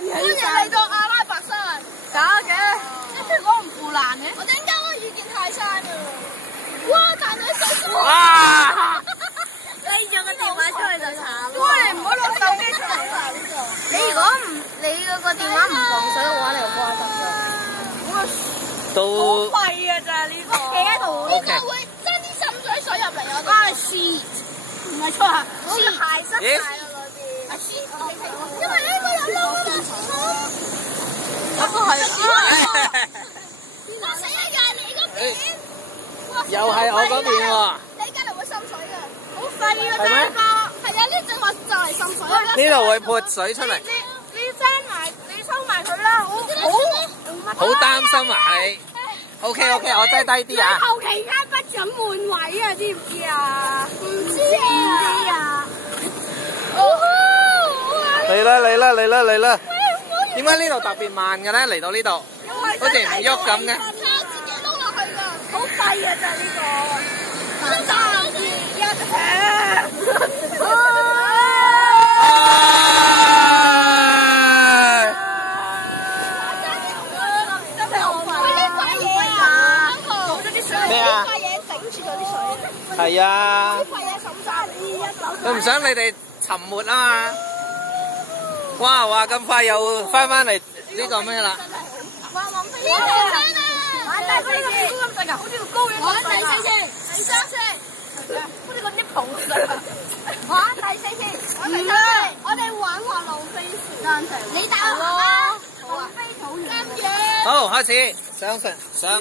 嘅。歡迎嚟到阿拉伯山。搞嘅，香港唔腐爛嘅。我陣間我遇見泰山啊！哇！大女水哇！拎咗個電話出去就慘。喂，唔好攞手機出嚟啦！呢度。你如果唔你嗰個電話唔防水嘅話，你就關得㗎。都好廢啊！咋呢個？企喺度，呢個會爭啲滲水入嚟我哋。啊，shit！唔係錯啊，好似鞋濕晒啦裏邊。啊 shit！因為呢個有窿啊。嗰個係啊！我死一樣你嗰邊，又係我嗰邊喎。你隔離會滲水㗎，好廢啊！真係係啊！呢陣話就嚟滲水啦。呢度會潑水出嚟。你閂埋，你收埋佢啦！好擔心啊你。OK， 我擠低啲啊。後期間不准換位啊，知唔知啊？唔知啊！嚟啦！點解呢度特別慢嘅咧？嚟到呢度，好似唔喐咁嘅。靠自己碌落去㗎，好廢啊！就係呢個。3、2、1，真係好廢！呢塊嘢啊，冇咗啲水。咩啊？呢塊嘢頂住咗啲水。係啊。呢塊嘢滲晒2、1，佢唔想你哋沉沒啊嘛。哇！咁快又翻嚟呢個咩啦？哇！王菲呢條聲啊！玩大飛先，咁細㗎，好似個高人咁細啊！玩第4先，第3先，好似個啲捧實。玩第4先，玩第3先，我哋玩滑浪飛船。你打我啦！好啊！飛草原。好，開始上船上。